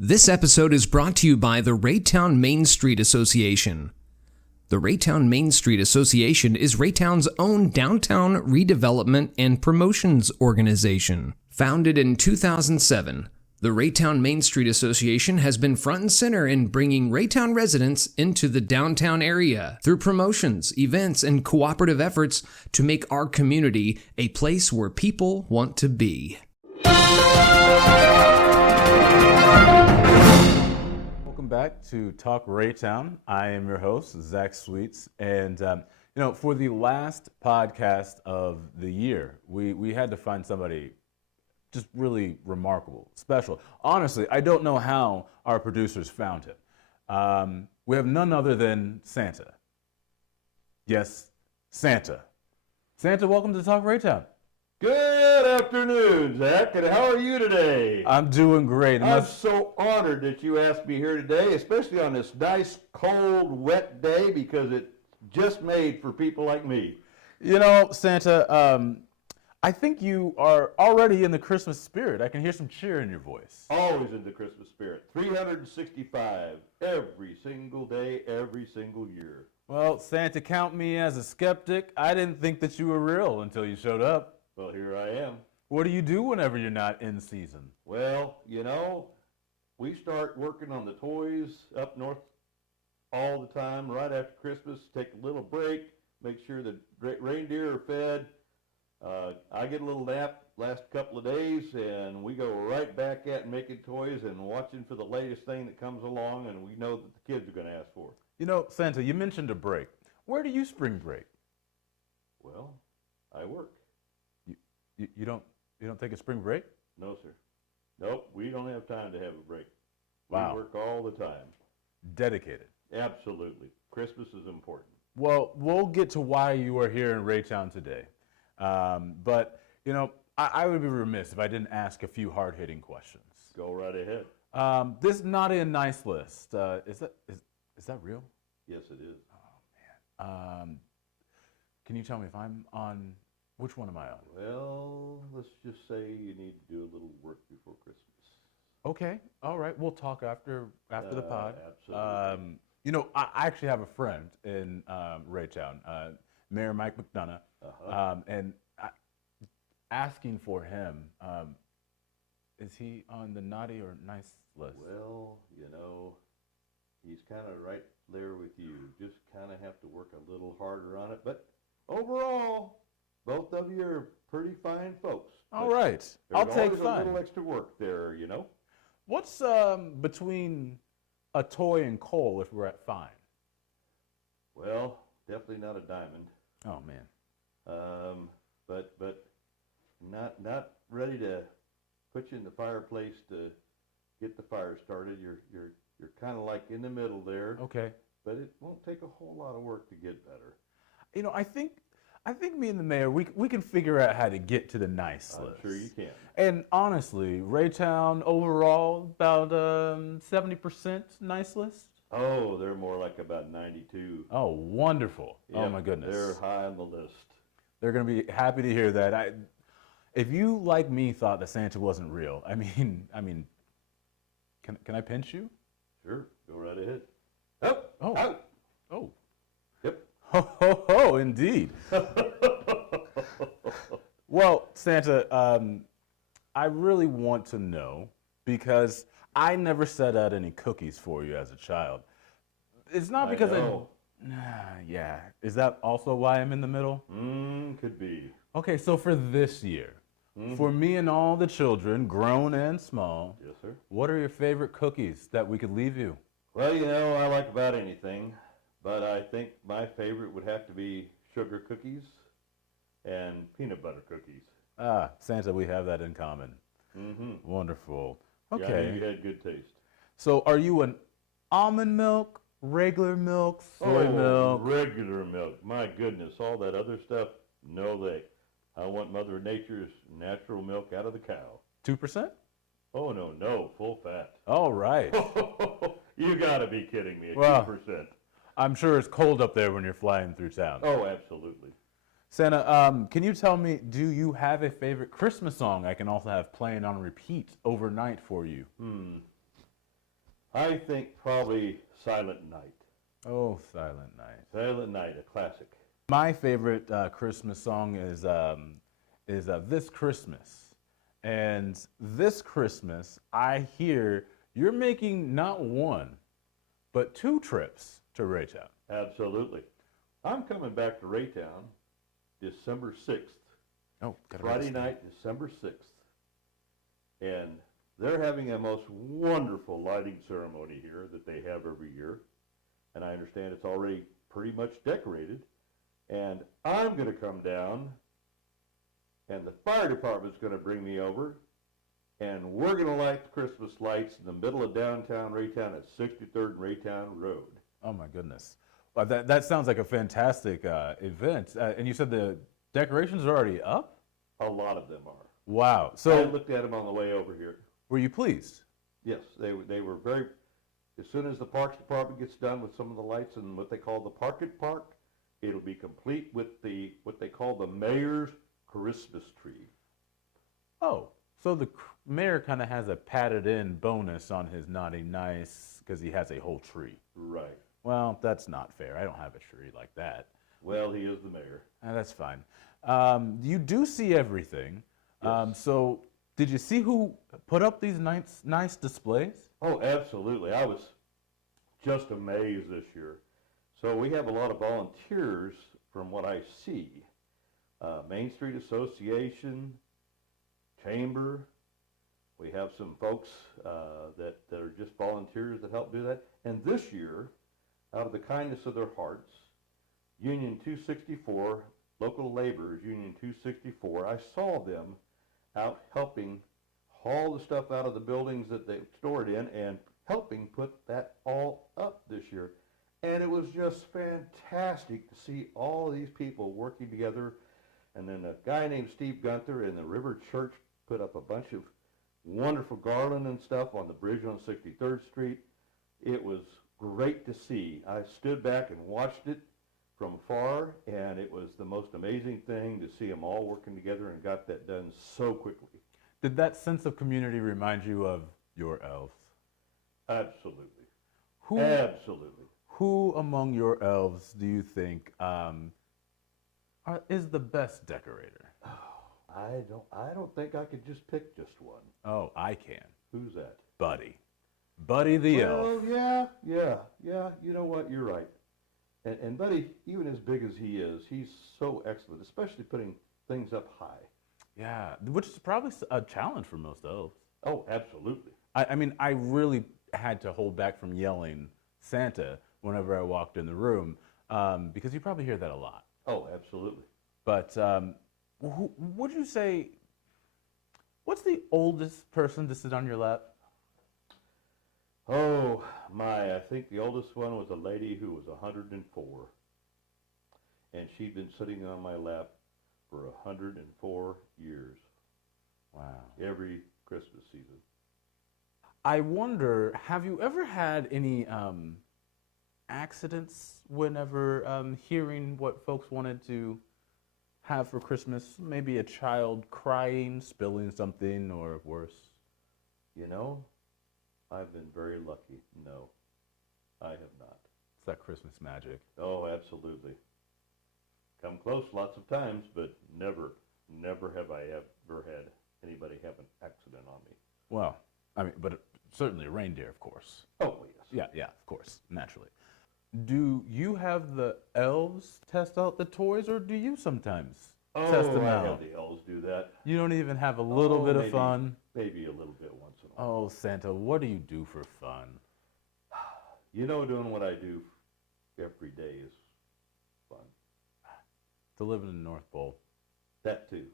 This episode is brought to you by the Raytown Main Street Association. The Raytown Main Street Association is Raytown's own downtown redevelopment and promotions organization. Founded in 2007, the Raytown Main Street Association has been front and center in bringing Raytown residents into the downtown area through promotions, events, and cooperative efforts to make our community a place where people want to be. Welcome back to Talk Raytown. I am your host, Zac Sweets, and for the last podcast of the year, we had to find somebody just really remarkable, special. Honestly, I don't know how our producers found him. We have none other than Santa. Yes, Santa. Santa, welcome to Talk Raytown. Good afternoon, Zach, and how are you today? I'm doing great. I'm so honored that you asked me here today, especially on this nice, cold, wet day, because it's just made for people like me. You know, Santa, I think you are already in the Christmas spirit. I can hear some cheer in your voice. Always in the Christmas spirit. 365, every single day, every single year. Well, Santa, count me as a skeptic. I didn't think that you were real until you showed up. Well, here I am. What do you do whenever you're not in season? Well, we start working on the toys up north all the time right after Christmas. Take a little break, make sure the reindeer are fed. I get a little nap last couple of days, and we go right back at making toys and watching for the latest thing that comes along, and we know that the kids are going to ask for. You know, Santa, you mentioned a break. Where do you spring break? Well, I work. You don't take a spring break? No, sir. Nope, we don't have time to have a break. Wow. We work all the time. Dedicated. Absolutely. Christmas is important. Well, we'll get to why you are here in Raytown today. But, I would be remiss if I didn't ask a few hard-hitting questions. Go right ahead. This naughty and nice list, is that real? Yes, it is. Oh, man. Can you tell me if I'm on... Which one am I on? Well, let's just say you need to do a little work before Christmas. Okay, all right. We'll talk after the pod. Absolutely. I actually have a friend in Raytown, Mayor Mike McDonough, and asking for him, is he on the naughty or nice list? Well, he's kind of right there with you. Just kind of have to work a little harder on it. But overall, both of you are pretty fine folks. All right. I'll take fine. A little extra work there, What's between a toy and coal if we're at fine? Well, definitely not a diamond. Oh, man. But not ready to put you in the fireplace to get the fire started. You're kind of like in the middle there. Okay. But it won't take a whole lot of work to get better. I think me and the mayor, we can figure out how to get to the nice list. I'm sure you can. And honestly, Raytown overall, about 70% nice list? Oh, they're more like about 92. Oh, wonderful. Yep, oh, my goodness. They're high on the list. They're going to be happy to hear that. If you, like me, thought that Santa wasn't real, can I pinch you? Sure. Go right ahead. Up. Oh. Out. Oh. Yep. Ho, ho, ho, indeed. Well, Santa, I really want to know, because I never set out any cookies for you as a child. It's not because yeah. Is that also why I'm in the middle? Could be. Okay, so for this year, for me and all the children, grown and small, yes, sir. What are your favorite cookies that we could leave you? Well, I like about anything. But I think my favorite would have to be sugar cookies and peanut butter cookies. Ah, Santa, we have that in common. Mm-hmm. Wonderful. Okay. Okay. Yeah, you had good taste. So are you an almond milk, regular milk, soy milk? Regular milk. My goodness, all that other stuff, no way. I want Mother Nature's natural milk out of the cow. 2%? Oh, no, full fat. All right. You got to be kidding me, 2%. I'm sure it's cold up there when you're flying through town. Oh, absolutely. Santa, can you tell me, do you have a favorite Christmas song I can also have playing on repeat overnight for you? I think probably Silent Night. Oh, Silent Night. Silent Night, a classic. My favorite Christmas song is This Christmas. And this Christmas, I hear you're making not one, but 2 trips to Raytown. Absolutely. I'm coming back to Raytown December 6th. Oh, gotta write Friday this down. night, December 6th. And they're having a most wonderful lighting ceremony here that they have every year. And I understand it's already pretty much decorated. And I'm going to come down, and the fire department's going to bring me over, and we're going to light the Christmas lights in the middle of downtown Raytown at 63rd and Raytown Road. Oh my goodness. Well, that sounds like a fantastic event. And you said the decorations are already up? A lot of them are. Wow. I So looked at them on the way over here. were you pleased? Yes, they were very, as soon as the Parks Department gets done with some of the lights in what they call the Park at Park, it'll be complete with what they call the mayor's Christmas tree. Oh, so the mayor kind of has a padded in bonus on his naughty nice because he has a whole tree. Right. Well, that's not fair. I don't have a tree like that. Well, he is the mayor. That's fine. You do see everything. Yes. So did you see who put up these nice displays? Oh, absolutely. I was just amazed this year. So we have a lot of volunteers from what I see. Main Street Association, Chamber. We have some folks that are just volunteers that help do that. And this year, out of the kindness of their hearts, Union 264, local laborers, Union 264, I saw them out helping haul the stuff out of the buildings that they stored in and helping put that all up this year. And it was just fantastic to see all these people working together. And then a guy named Steve Gunther in the River Church put up a bunch of wonderful garland and stuff on the bridge on 63rd Street. It was great to see. I stood back and watched it from afar, and it was the most amazing thing to see them all working together and got that done so quickly. Did that sense of community remind you of your elves? Absolutely. Who, Absolutely. who among your elves do you think is the best decorator? I don't think I could just pick just one. Oh, I can. Who's that? Buddy. Buddy the elf. Oh, yeah. You know what? You're right. And Buddy, even as big as he is, he's so excellent, especially putting things up high. Yeah, which is probably a challenge for most elves. Oh, absolutely. I mean, I really had to hold back from yelling Santa whenever I walked in the room because you probably hear that a lot. Oh, absolutely. But would you say, what's the oldest person to sit on your lap? Oh, my, I think the oldest one was a lady who was 104. And she'd been sitting on my lap for 104 years. Wow. Every Christmas season. I wonder, have you ever had any accidents whenever hearing what folks wanted to have for Christmas? Maybe a child crying, spilling something, or worse? You know, I've been very lucky. No, I have not. It's that Christmas magic. Oh, absolutely. Come close lots of times, but never have I ever had anybody have an accident on me. Well, I mean, but certainly a reindeer, of course. Oh, yes. Yeah, of course, naturally. Do you have the elves test out the toys, or do you sometimes test them I out? have the elves do that. You don't even have a little bit of maybe, fun? Maybe a little bit once in a while. Oh, Santa, what do you do for fun? You know, doing what I do every day is fun. To live in the North Pole. That too.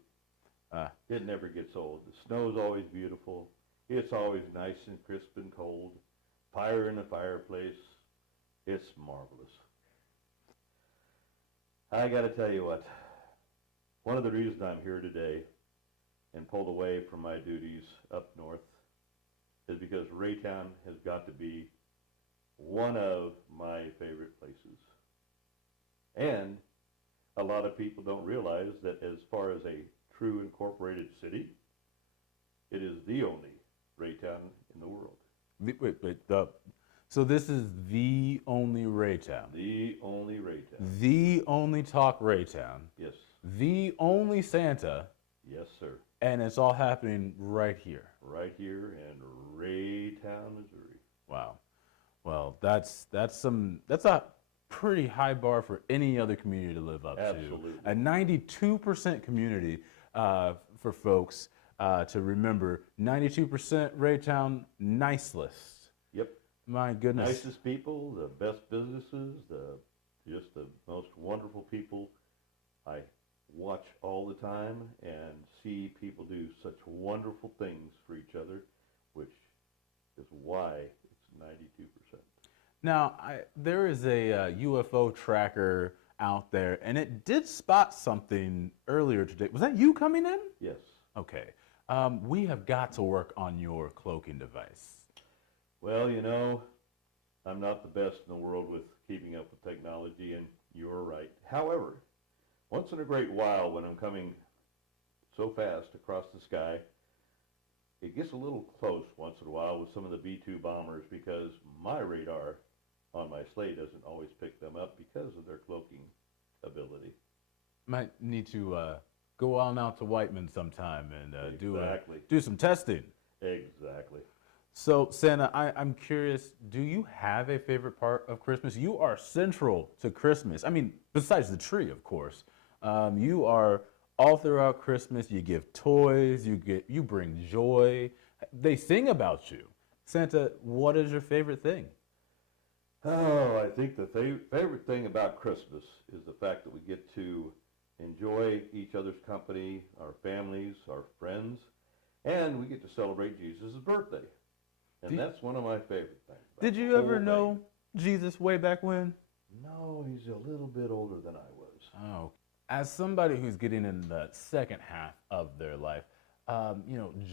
It never gets old. The snow's always beautiful. It's always nice and crisp and cold. Fire in the fireplace. It's marvelous. I got to tell you what. One of the reasons I'm here today and pulled away from my duties up north is because Raytown has got to be one of my favorite places. And a lot of people don't realize that as far as a true incorporated city, it is the only Raytown in the world. So this is the only Raytown, The only Raytown. the only Talk Raytown, Yes. the only Santa, Yes, sir. and it's all happening right here. Right here in Raytown, Missouri. Wow. Well, that's a pretty high bar for any other community to live up Absolutely. to. A 92% community for folks to remember. 92% Raytown nice list. Yep. My goodness. Nicest people, the best businesses, just the most wonderful people. I watch all the time and see people do such wonderful things for each other, which is why it's 92%. Now, there is a UFO tracker out there, and it did spot something earlier today. Was that you coming in? Yes. Okay. We have got to work on your cloaking device. Well, I'm not the best in the world with keeping up with technology, and you're right. However, once in a great while, when I'm coming so fast across the sky, it gets a little close once in a while with some of the B-2 bombers because my radar on my sleigh doesn't always pick them up because of their cloaking ability. Might need to go on out to Whiteman sometime and Exactly. do some testing. Exactly. So, Santa, I'm curious, do you have a favorite part of Christmas? You are central to Christmas. I mean, besides the tree, of course. You are all throughout Christmas. You give toys, you bring joy. They sing about you. Santa, what is your favorite thing? Oh, I think the favorite thing about Christmas is the fact that we get to enjoy each other's company, our families, our friends, and we get to celebrate Jesus' birthday. And that's one of my favorite things. Did you ever know Jesus way back when? No, he's a little bit older than I was. Oh, as somebody who's getting in the second half of their life,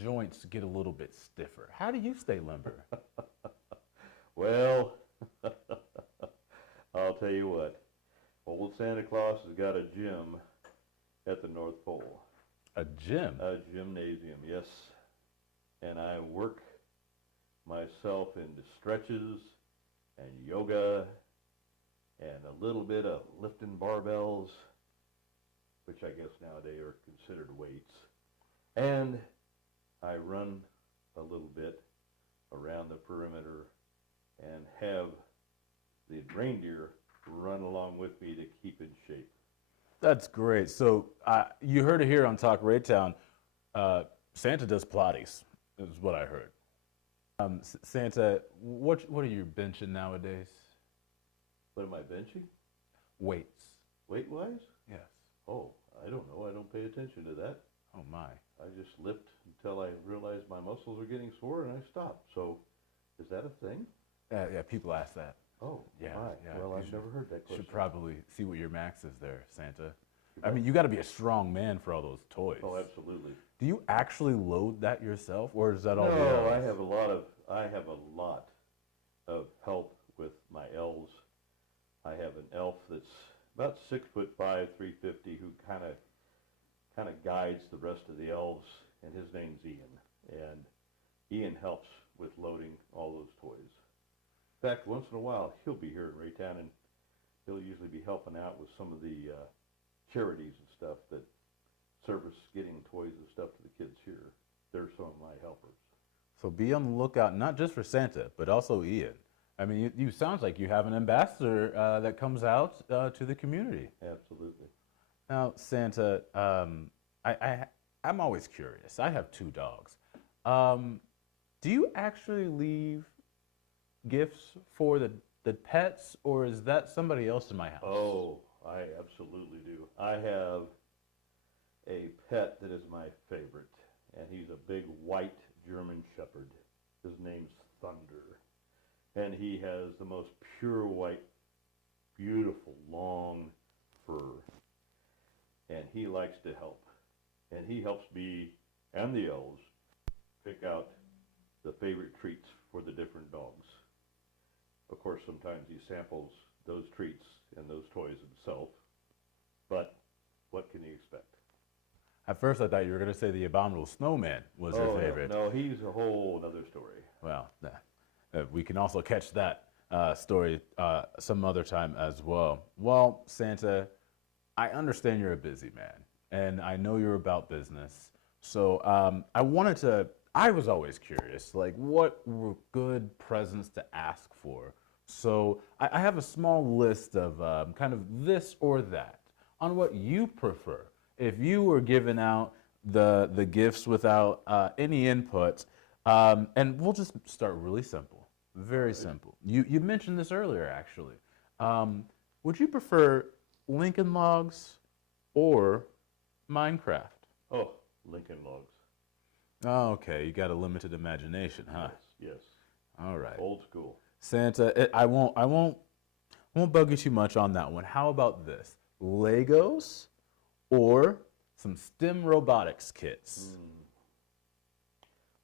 joints get a little bit stiffer. How do you stay limber? Well, I'll tell you what. Old Santa Claus has got a gym at the North Pole. A gym? A gymnasium, yes. And I work myself into stretches and yoga and a little bit of lifting barbells, which I guess nowadays are considered weights. And I run a little bit around the perimeter and have the reindeer run along with me to keep in shape. That's great. So you heard it here on Talk Raytown. Santa does Pilates, is what I heard. Santa, what are you benching nowadays? What am I benching? Weights. Weight-wise? Yes. Oh, I don't know. I don't pay attention to that. Oh my. I just lift until I realize my muscles are getting sore and I stop. So, is that a thing? Yeah, people ask that. Oh, Yeah, my. yeah, Well, you I've never heard that question. Should probably see what your max is there, Santa. I mean, you got to be a strong man for all those toys. Oh, absolutely. Do you actually load that yourself, or is that all? No, I have a lot of help with my elves. I have an elf that's about 6'5", 350, who kind of guides the rest of the elves, and his name's Ian. And Ian helps with loading all those toys. In fact, once in a while, he'll be here in Raytown, and he'll usually be helping out with some of the charities and stuff that service getting toys and stuff to the kids here. They're some of my helpers. So be on the lookout, not just for Santa, but also Ian. I mean, you sounds like you have an ambassador that comes out to the community. Absolutely. Now, Santa, I'm always curious. I have 2 dogs. Do you actually leave gifts for the pets, or is that somebody else in my house? Oh, I absolutely do. I have a pet that is my favorite, and he's a big white German Shepherd. His name's Thunder, and he has the most pure white, beautiful, long fur, and he likes to help, and he helps me and the elves pick out the favorite treats for the different dogs. Of course, sometimes he samples those treats and those toys himself, but what can you expect? At first, I thought you were going to say the Abominable Snowman was your favorite. No, he's a whole other story. Well, We can also catch that story some other time as well. Well, Santa, I understand you're a busy man, and I know you're about business. So I was always curious, like, what were good presents to ask for? So I have a small list of kind of this or that on what you prefer. If you were giving out the gifts without any input, and we'll just start really simple, very simple. You mentioned this earlier, actually. Would you prefer Lincoln Logs or Minecraft? Oh, Lincoln Logs. Oh, okay. You got a limited imagination, huh? Yes. All right. Old school. Santa, I won't bug you too much on that one. How about this? Legos or some STEM robotics kits?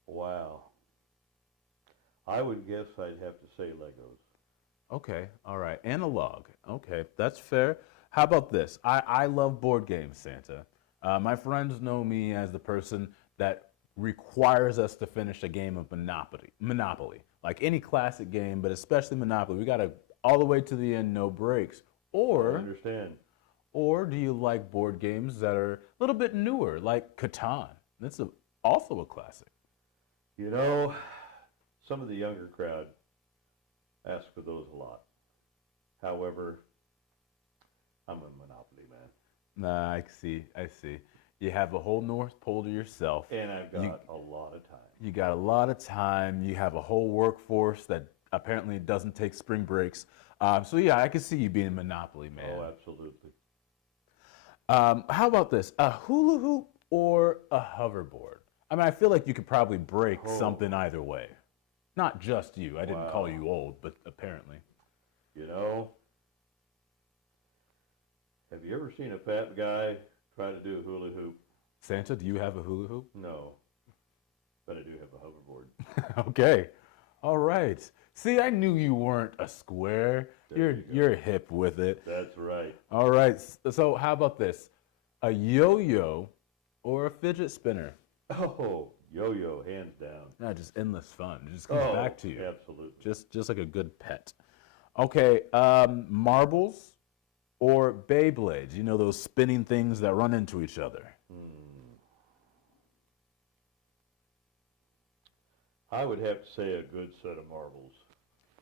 Wow. I would guess I'd have to say Legos. Okay, all right. Analog. Okay, that's fair. How about this? I love board games, Santa. My friends know me as the person that requires us to finish a game of Monopoly. Like any classic game, but especially Monopoly. We got to all the way to the end, no breaks. I Or understand. Or do you like board games that are a little bit newer, like Catan? That's also a classic. You know, some of the younger crowd ask for those a lot. However, I'm a Monopoly man. Nah, I see. You have a whole North Pole to yourself. And I've got a lot of time. You got a lot of time. You have a whole workforce that apparently doesn't take spring breaks. So yeah, I can see you being a Monopoly man. Oh, absolutely. How about this? A hula hoop or a hoverboard? I mean, I feel like you could probably break something either way. Not just you. I didn't call you old, but apparently. You know, have you ever seen a fat guy try to do a hula hoop? Santa, do you have a hula hoop? No, but I do have a hoverboard. Okay. All right. See, I knew you weren't a square. There You're hip with it. That's right. All right. So how about this? A yo-yo or a fidget spinner? Oh, yo-yo, hands down. No, just endless fun. It just comes back to you. Absolutely. Just like a good pet. Okay. Marbles or Beyblades? You know, those spinning things that run into each other. I would have to say a good set of marbles.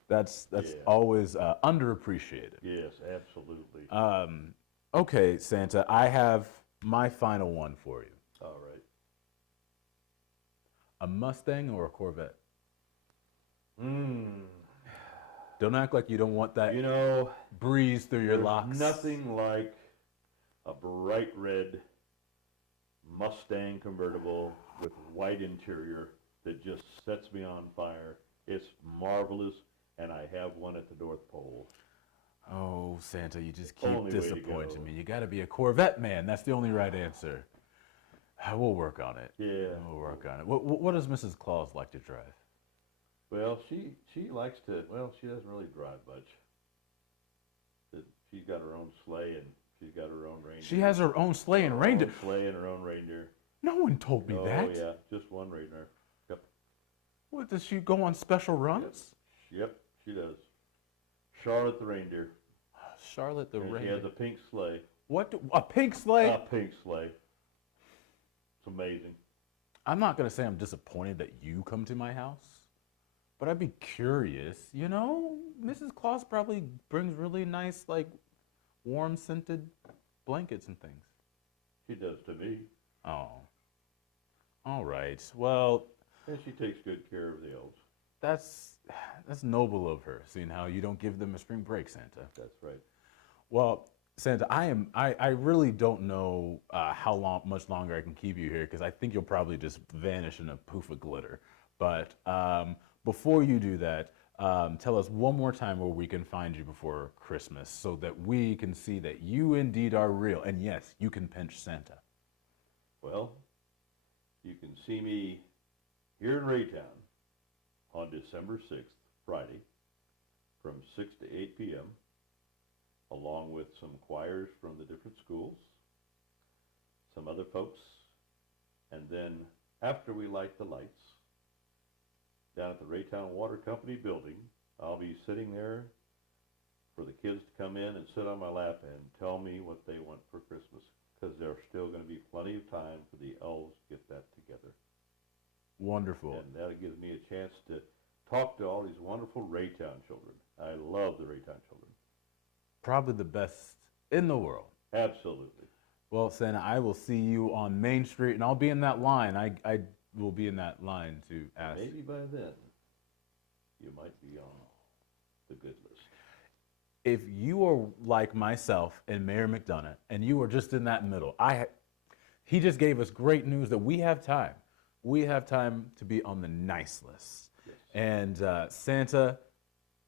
That's Yeah. always underappreciated. Yes, absolutely. Okay, Santa, I have my final one for you. All right. A Mustang or a Corvette? Mmm. Don't act like you don't want that You know, breeze through your there's locks. nothing like a bright red Mustang convertible with white interior that just sets me on fire. It's marvelous, and I have one at the North Pole. Oh, Santa, you just keep Only way to disappointing go. me. You got to be a Corvette man. That's the only right answer. We'll work on it. Yeah. We'll work on it. What does Mrs. Claus like to drive? Well, she likes to, well, she doesn't really drive much. She's got her own sleigh, and she's got her own reindeer. She has her own sleigh and reindeer. Her own sleigh and her own reindeer. No one told me that. Oh, yeah, just one reindeer. Yep. What, does she go on special runs? Yep, she does. Charlotte the reindeer. Charlotte the And reindeer. she has a pink sleigh. A pink sleigh? A pink sleigh. It's amazing. I'm not going to say I'm disappointed that you come to my house, but I'd be curious. You know, Mrs. Claus probably brings really nice, like, warm scented blankets and things. She does to me. Oh. All right. Well, And she takes good care of the elves. that's noble of her, seeing how you don't give them a spring break, Santa. That's right. Well, Santa, I really don't know how much longer I can keep you here, because I think you'll probably just vanish in a poof of glitter. But before you do that, tell us one more time where we can find you before Christmas, so that we can see that you indeed are real. And yes, you can pinch Santa. Well, you can see me here in Raytown on December 6th, Friday, from 6 to 8 p.m., along with some choirs from the different schools, some other folks, and then after we light the lights, down at the Raytown Water Company building. I'll be sitting there for the kids to come in and sit on my lap and tell me what they want for Christmas, because there's still going to be plenty of time for the elves to get that together. Wonderful. And that gives me a chance to talk to all these wonderful Raytown children. I love the Raytown children. Probably the best in the world. Absolutely. Well, Santa, I will see you on Main Street, and I'll be in that line. I will be in that line to ask. Maybe by then, you might be on the good list. If you are like myself and Mayor McDonough, and you are just in that middle, he just gave us great news that we have time. We have time to be on the nice list. Yes. And Santa,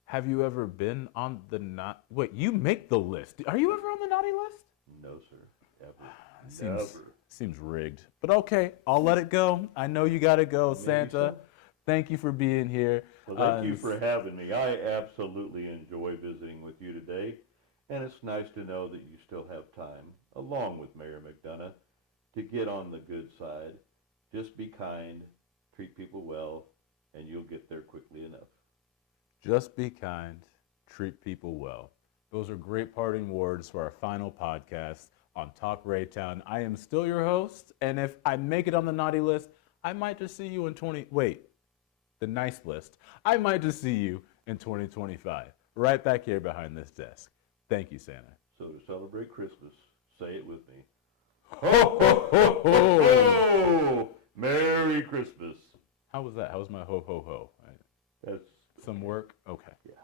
have you ever been on the Wait, you make the list. Are you ever on the naughty list? No, sir. Ever. Never. Seems rigged. But okay, I'll let it go. I know you got to go, Maybe Santa. so. Thank you for being here. Well, thank you for having me. I absolutely enjoy visiting with you today, and it's nice to know that you still have time, along with Mayor McDonough, to get on the good side. Just be kind, treat people well, and you'll get there quickly enough. Just be kind, treat people well. Those are great parting words for our final podcast on Talk Raytown. I am still your host, and if I make it on the naughty list, I might just see you in the nice list. I might just see you in 2025, right back here behind this desk. Thank you, Santa. So to celebrate Christmas, say it with me. Ho, ho, ho, ho. Ho! Merry Christmas. How was that? How was my ho, ho, ho? That's Some work? Okay. yeah.